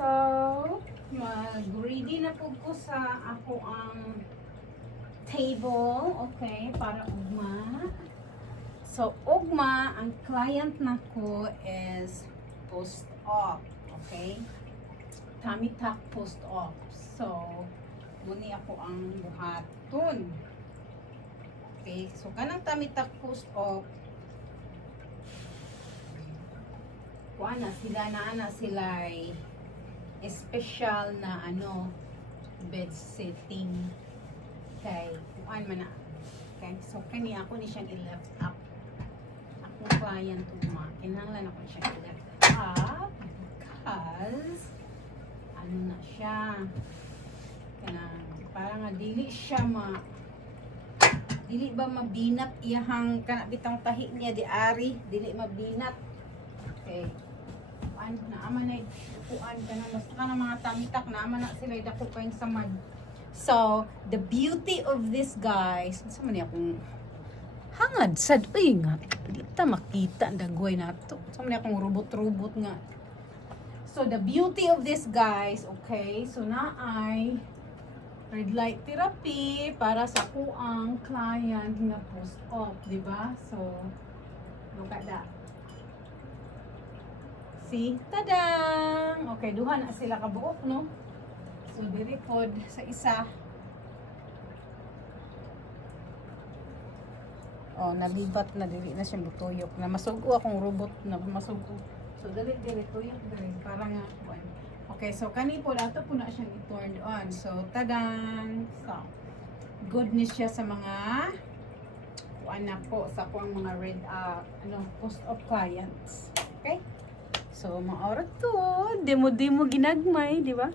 So, mag-ready na po ko sa ako ang table, okay, para ugma. So, ugma, ang client nako is post-op, okay? Tummy tuck post-op. So, muni ako ang buhaton. Okay, so kanang tummy tuck post-op, kuana sila na sila ay special na bed setting kay kuan man na. Okay, so kani ako ni siyang i-left up. Akong client ugma, kinahanglan ako siyang i-left up because na siya kanang parang nga dili ba mabinat iyahang kana bitang tahi niya di ari dili mabinat. Okay, naaman na kuan ka na mga tamitak naaman na sila dako kayong samad. So the beauty of this guys, sa man akong hangad sad uy nga di ta makita dagway nato sa man akong robot nga. So the beauty of this guys, okay, so naay red light therapy para sa kuang client nga post-op, di ba? So look at that. See? Tadang! Okay, duha na sila kabuok, no? So, diri pod sa isa. Oh, nalibat na diri na siyang butuyok. Na masugo akong robot na masugo. So, diri tuyok diri para nga kuan. Okay, so kani po ato po na siyang i-turn on. So, tadang! So, good ni siya sa mga kuan na po sa kuang mga red post-op clients. Okay? So, maorat to. Demo ginagmay, di ba?